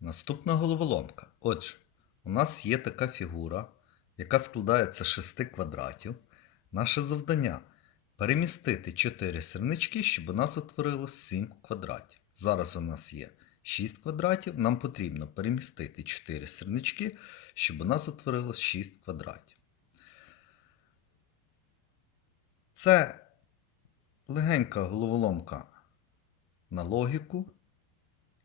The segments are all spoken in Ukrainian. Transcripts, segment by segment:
Наступна головоломка. Отже, у нас є така фігура, яка складається з шести квадратів. Наше завдання перемістити 4 сірнички, щоб у нас утворилось 7 квадратів. Зараз у нас є 6 квадратів. Нам потрібно перемістити 4 сірнички, щоб у нас утворилось 6 квадратів. Це легенька головоломка на логіку.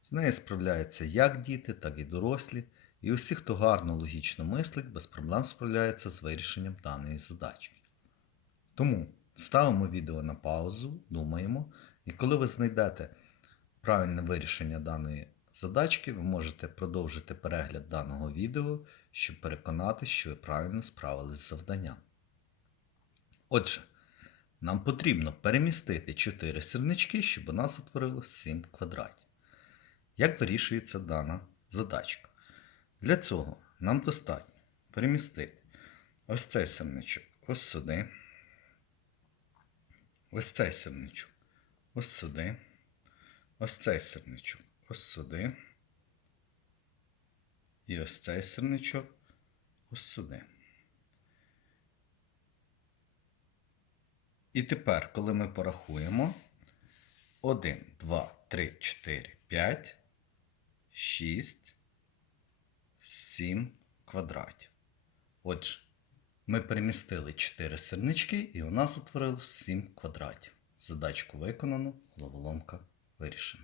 З нею справляються як діти, так і дорослі. І усі, хто гарно логічно мислить, без проблем справляється з вирішенням даної задачки. Тому ставимо відео на паузу, думаємо, і коли ви знайдете правильне вирішення даної задачки, ви можете продовжити перегляд даного відео, щоб переконатися, що ви правильно справились з завданням. Отже, нам потрібно перемістити 4 сірнички, щоб у нас утворилось 7 квадратів. Як вирішується дана задачка? Для цього нам достатньо перемістити ось цей сирничок ось сюди, ось цей сирничок ось сюди, ось цей сирничок ось сюди, і ось цей сирничок ось сюди. І тепер, коли ми порахуємо 1, 2, 3, 4, 5, 6, 7 квадратів. Отже, ми перемістили 4 сирнички і у нас утворилось 7 квадратів. Задачку виконано, головоломка вирішена.